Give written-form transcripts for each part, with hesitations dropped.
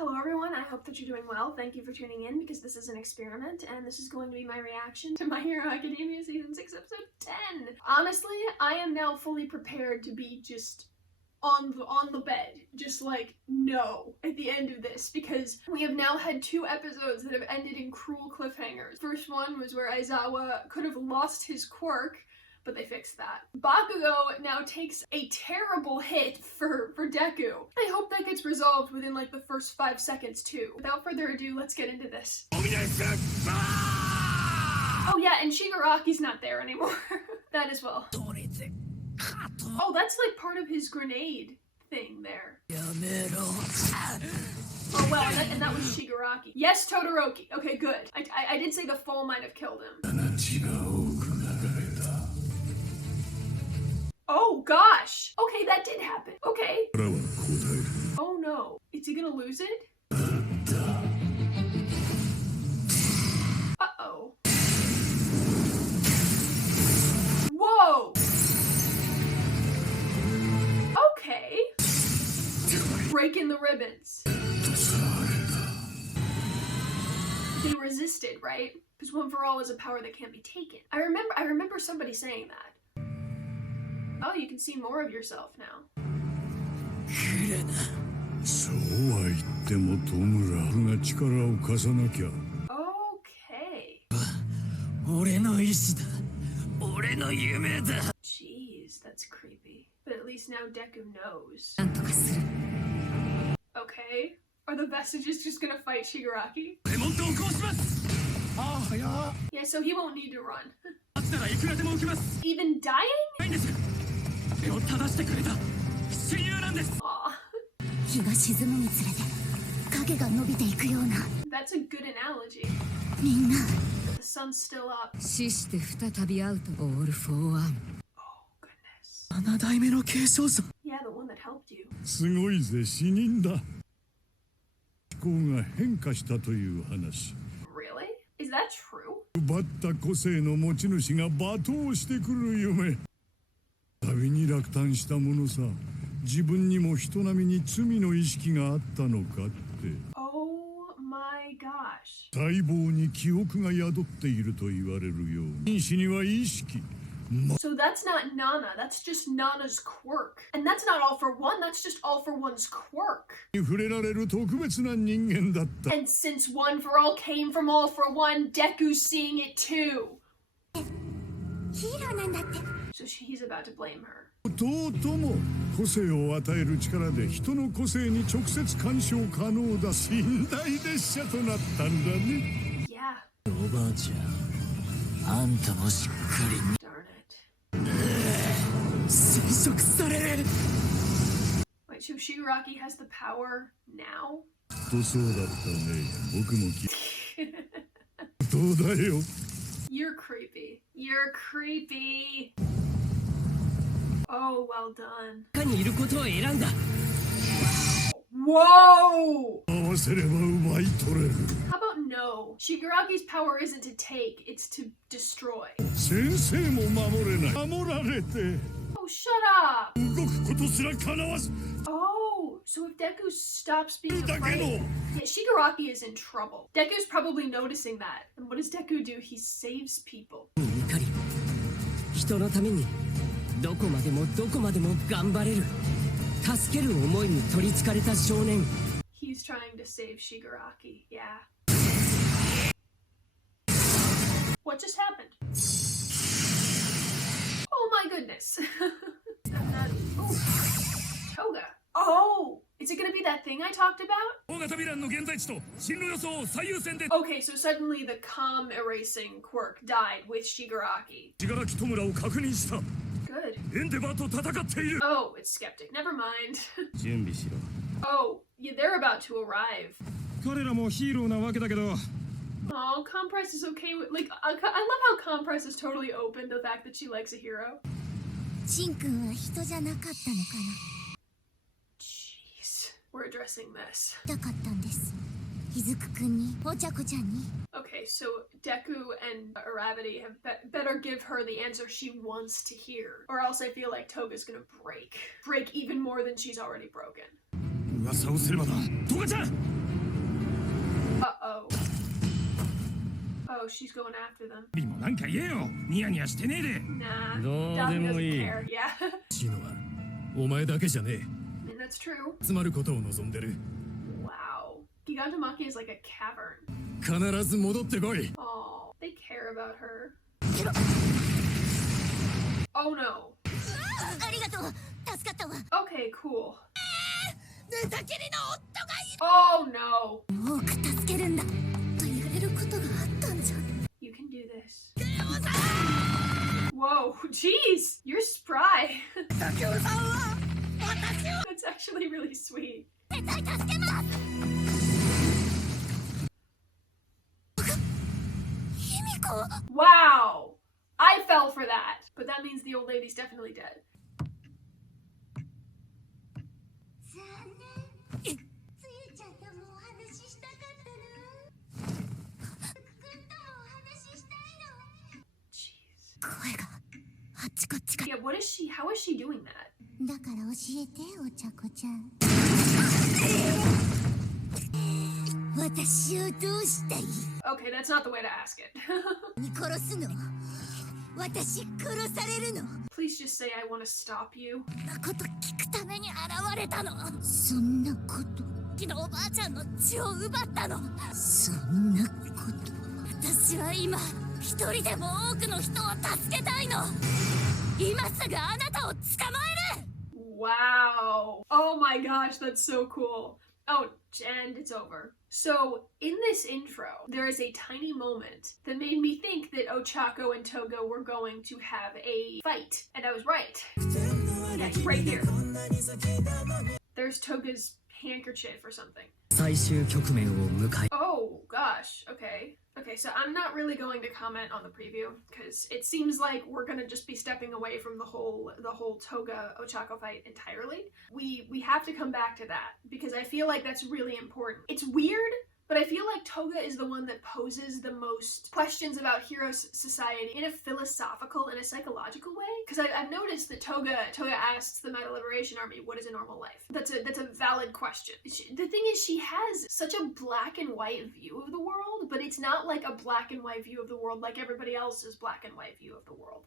Hello everyone, I hope that you're doing well. Thank you for tuning in because this is an experiment and this is going to be my reaction to My Hero Academia Season 6 Episode 10. Honestly, I am now fully prepared to be just on the bed, just like, no, at the end of this, because we have now had 2 episodes that have ended in cruel cliffhangers. First one was where Aizawa could have lost his quirk, but they fixed that. Bakugo now takes a terrible hit for Deku. I hope that gets resolved within like the first 5 seconds too. Without further ado, let's get into this. Oh yeah, and Shigaraki's not there anymore. That as well. Oh, that's like part of his grenade thing there. Oh well, and that was Shigaraki. Yes, Todoroki. Okay, good. I did say the fall might have killed him. Oh gosh! Okay, that did happen. Okay. Oh no. Is he gonna lose it? Uh-oh. Whoa! Okay. Breaking the ribbons. They resisted, right? Because one for all is a power that can't be taken. I remember somebody saying that. Oh, you can see more of yourself now. Okay. Jeez, that's creepy. But at least now Deku knows. Okay. Are the vestiges just gonna fight Shigaraki? Yeah, so he won't need to run. Even dying? Aw. That's a good analogy. The sun's still up. Oh, goodness. Yeah, the one that helped you. Really? Is that true? Oh my gosh. So that's not Nana, that's just Nana's quirk. And that's not all for one, that's just all for one's quirk. And since one for all came from all for one, Deku's seeing it too. So he's about to blame her. Yeah. Darn it. Wait, so Shigaraki has the power now? You're creepy. You're creepy. Oh, well done. Whoa! How about no? Shigaraki's power isn't to take, it's to destroy. Oh, shut up! Oh, so if Deku stops being afraid, yeah, Shigaraki is in trouble. Deku's probably noticing that. And what does Deku do? He saves people. He's trying to save Shigaraki, yeah. What just happened? Oh my goodness. Oh. Toga. Oh! Is it gonna be that thing I talked about? Okay, so suddenly the calm erasing quirk died with Shigaraki. Good. Oh, it's Skeptic. Never mind. Oh, yeah, they're about to arrive. Oh, Compress is okay with, like, I love how Compress is totally open to the fact that she likes a hero. Jeez, we're addressing this. Okay, so Deku and Uravity have better give her the answer she wants to hear, or else I feel like Toga's gonna break even more than she's already broken. Oh, she's going after them. なんか言えよ。ニヤニヤしてねえで。Nah, どう Dobby で doesn't もいい。 care. Yeah. シノはお前だけじゃねえ。 I mean, that's true. 集まることを望んでる。 Wow. Gigantomaki is like a cavern. 必ず戻ってこい。 Oh, they care about her. Oh no. ありがとう。助かったわ。 Okay, cool. 寝たきりの夫がい Oh no. る。多く助けるんだ。と言われることがあったんじゃ。 You can do this. Whoa, jeez, you're spry. 竹雄さんは私を That's actually really sweet. 絶対助けます。卑弥呼。 Wow, I fell for that. But that means the old lady's definitely dead. 残念。つゆちゃんともお話ししたかったな。福君ともお話ししたいの。 Jeez. 声があっちこっちか Yeah, what is she, how is she doing that? だから教えてお茶子ちゃん。私をどうしたい Okay, that's not the way to ask it. に殺すの私殺されるの Please just say I want to stop you. そんなこと聞くために現れたのそんなこと昨日おばあちゃんの血を奪ったのそんなこと私は今一人でも多くの人を助けたいの今すぐあなたを捕まえる Wow. Oh my gosh, that's so cool. Oh, and it's over. So, in this intro, there is a tiny moment that made me think that Ochako and Toga were going to have a fight. And I was right. Yes, right here. There's Toga's handkerchief or something. 最終局面を迎え。 Oh, gosh. Okay. Okay, so I'm not really going to comment on the preview because it seems like we're gonna just be stepping away from the whole Toga Ochako fight entirely. We have to come back to that because I feel like that's really important. It's weird, but I feel like Toga is the one that poses the most questions about hero society in a philosophical and a psychological way. Because I've noticed that Toga asks the Meta Liberation Army, what is a normal life? That's a valid question. The thing is, she has such a black and white view of the world, but it's not like a black and white view of the world like everybody else's black and white view of the world.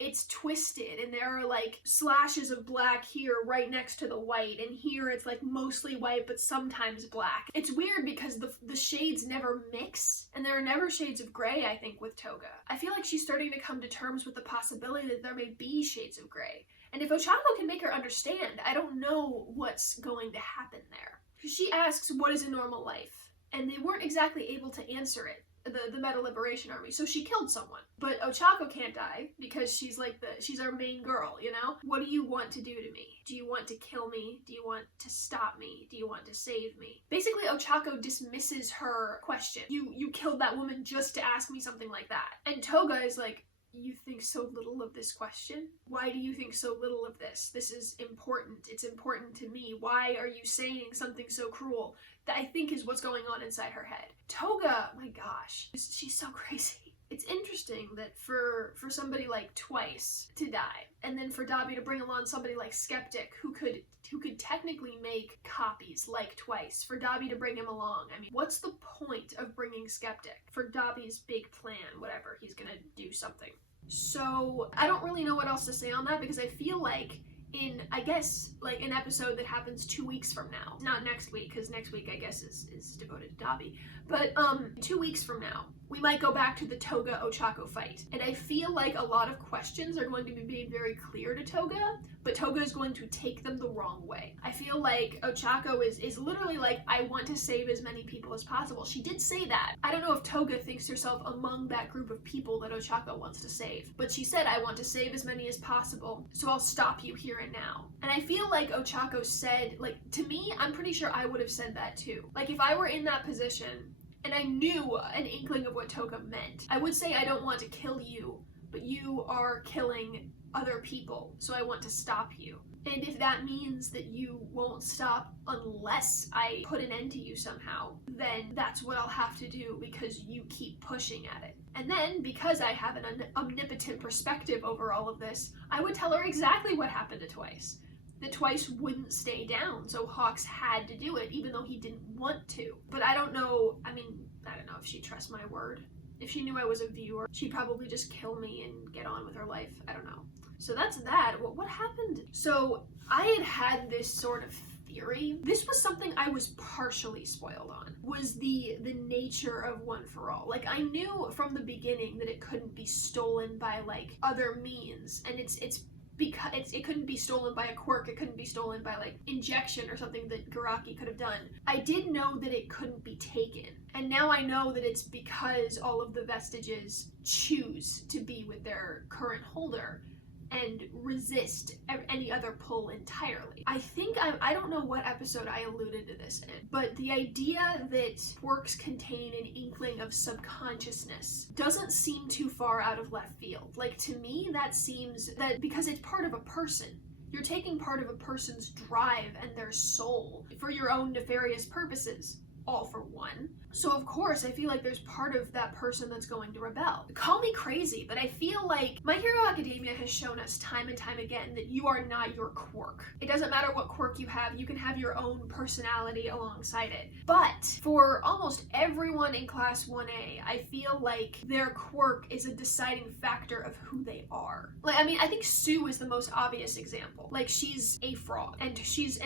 It's twisted and there are like slashes of black here right next to the white, and here it's like mostly white but sometimes black. It's weird because the shades never mix, and there are never shades of gray, I think, with Toga. I feel like she's starting to come to terms with the possibility that there may be shades of gray. And if Ochako can make her understand, I don't know what's going to happen there. She asks, what is a normal life? And they weren't exactly able to answer it. The Meta Liberation Army, so she killed someone. But Ochako can't die because she's like she's our main girl, you know? What do you want to do to me? Do you want to kill me? Do you want to stop me? Do you want to save me? Basically, Ochako dismisses her question. You killed that woman just to ask me something like that. And Toga is like, you think so little of this question? Why do you think so little of this? This is important. It's important to me. Why are you saying something so cruel? That I think is what's going on inside her head. Toga, my gosh, she's so crazy. It's interesting that for somebody like Twice to die, and then for Dabi to bring along somebody like Skeptic who could technically make copies like Twice, for Dabi to bring him along. I mean, what's the point of bringing Skeptic? For Dabi's big plan, whatever, he's gonna do something. So I don't really know what else to say on that because I feel like in, I guess, like an episode that happens 2 weeks from now, not next week, because next week I guess is devoted to Dabi, but 2 weeks from now, we might go back to the Toga Ochako fight. And I feel like a lot of questions are going to be made very clear to Toga, but Toga is going to take them the wrong way. I feel like Ochako is literally like, I want to save as many people as possible. She did say that. I don't know if Toga thinks herself among that group of people that Ochako wants to save, but she said, I want to save as many as possible, so I'll stop you here and now. And I feel like Ochako said, like, to me, I'm pretty sure I would have said that too. Like, if I were in that position, and I knew an inkling of what Toga meant, I would say I don't want to kill you, but you are killing other people, so I want to stop you. And if that means that you won't stop unless I put an end to you somehow, then that's what I'll have to do because you keep pushing at it. And then, because I have an omnipotent perspective over all of this, I would tell her exactly what happened to Twice. That Twice wouldn't stay down, so Hawks had to do it, even though he didn't want to. But I don't know, I don't know if she trusts my word. If she knew I was a viewer, she'd probably just kill me and get on with her life. I don't know. So that's that. What happened? So I had this sort of theory. This was something I was partially spoiled on, was the nature of One for All. Like, I knew from the beginning that it couldn't be stolen by like other means, and it's because it couldn't be stolen by a quirk, it couldn't be stolen by like injection or something that Shigaraki could have done. I did know that it couldn't be taken, and now I know that it's because all of the vestiges choose to be with their current holder and resist any other pull entirely. I think, I don't know what episode I alluded to this in, but the idea that quirks contain an inkling of subconsciousness doesn't seem too far out of left field. Like, to me, that seems that because it's part of a person, you're taking part of a person's drive and their soul for your own nefarious purposes. All for one. So of course I feel like there's part of that person that's going to rebel. Call me crazy, but I feel like My Hero Academia has shown us time and time again that you are not your quirk. It doesn't matter what quirk you can have your own personality alongside it. But for almost everyone in Class 1A, I feel like their quirk is a deciding factor of who they are. Like, I mean, I think Sue is the most obvious example. Like, she's a frog, and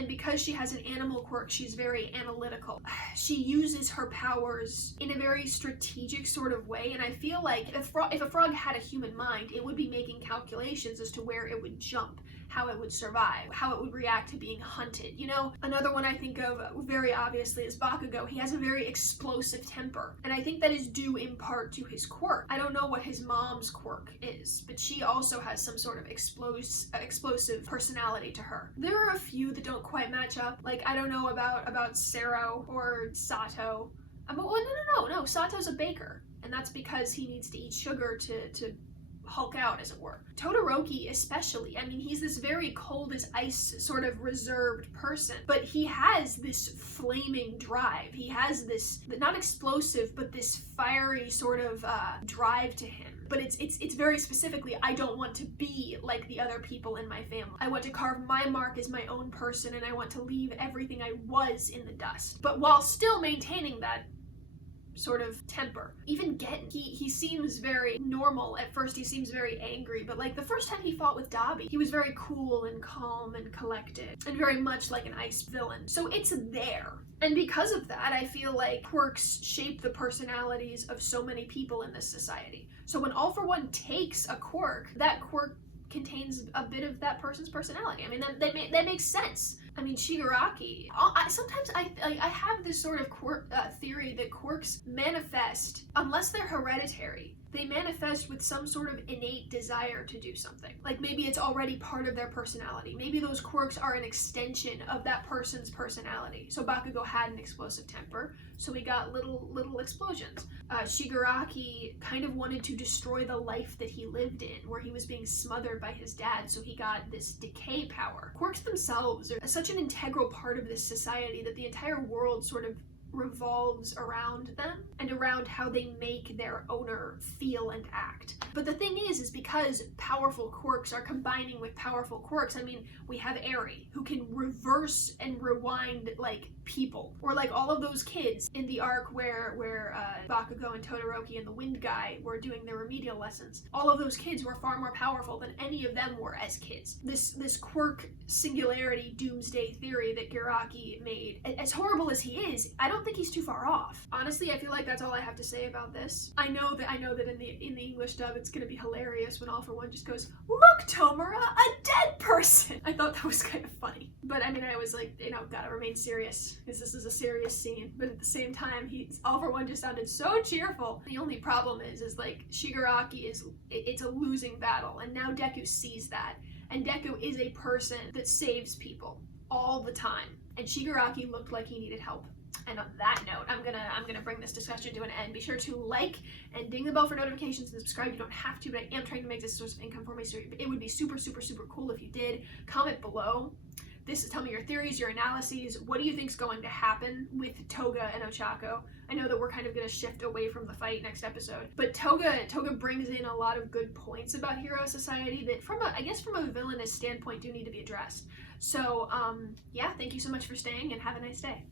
because she has an animal quirk, she's very analytical. She uses her powers in a very strategic sort of way, and I feel like if a frog had a human mind, it would be making calculations as to where it would jump, how it would survive, how it would react to being hunted. You know, another one I think of very obviously is Bakugo. He has a very explosive temper, and I think that is due in part to his quirk. I don't know what his mom's quirk is, but she also has some sort of explosive personality to her. There are a few that don't quite match up. Like, I don't know about Sero or Sato. No, Sato's a baker, and that's because he needs to eat sugar to Hulk out, as it were. Todoroki especially, I mean, he's this very cold as ice sort of reserved person, but he has this flaming drive. He has this, not explosive, but this fiery sort of drive to him. But it's very specifically, I don't want to be like the other people in my family. I want to carve my mark as my own person, and I want to leave everything I was in the dust. But while still maintaining that sort of temper. Even Gen, he seems very normal. At first he seems very angry, but like the first time he fought with Dabi, he was very cool and calm and collected, and very much like an ice villain. So it's there. And because of that, I feel like quirks shape the personalities of so many people in this society. So when All for One takes a quirk, that quirk contains a bit of that person's personality. I mean, that makes sense. I mean, Shigaraki, sometimes I have this sort of theory that quirks manifest, unless they're hereditary, they manifest with some sort of innate desire to do something. Like, maybe it's already part of their personality. Maybe those quirks are an extension of that person's personality. So Bakugo had an explosive temper, so he got little explosions. Shigaraki kind of wanted to destroy the life that he lived in, where he was being smothered by his dad, so he got this decay power. Quirks themselves are such an integral part of this society that the entire world sort of revolves around them and around how they make their owner feel and act. But the thing is because powerful quirks are combining with powerful quirks. I mean, we have Eri, who can reverse and rewind like people, or like all of those kids in the arc where Bakugo and Todoroki and the Wind Guy were doing their remedial lessons. All of those kids were far more powerful than any of them were as kids. This quirk singularity doomsday theory that Shigaraki made, as horrible as he is, I don't think he's too far off. Honestly, I feel like that's all I have to say about this. I know that in the English dub it's gonna be hilarious when All for One just goes, "Look, Tomura, a dead person!" I thought that was kind of funny. But I mean, I was like, gotta remain serious, because this is a serious scene. But at the same time, All for One just sounded so cheerful. The only problem is like Shigaraki it's a losing battle, and now Deku sees that. And Deku is a person that saves people all the time. And Shigaraki looked like he needed help. And on that note, I'm gonna bring this discussion to an end. Be sure to like and ding the bell for notifications and subscribe. You don't have to, but I am trying to make this a source of income for me, so it would be super, super, super cool if you did. Comment below. Tell me your theories, your analyses. What do you think is going to happen with Toga and Ochako? I know that we're kind of going to shift away from the fight next episode, but Toga brings in a lot of good points about hero society that from a villainous standpoint do need to be addressed. So yeah, thank you so much for staying, and have a nice day.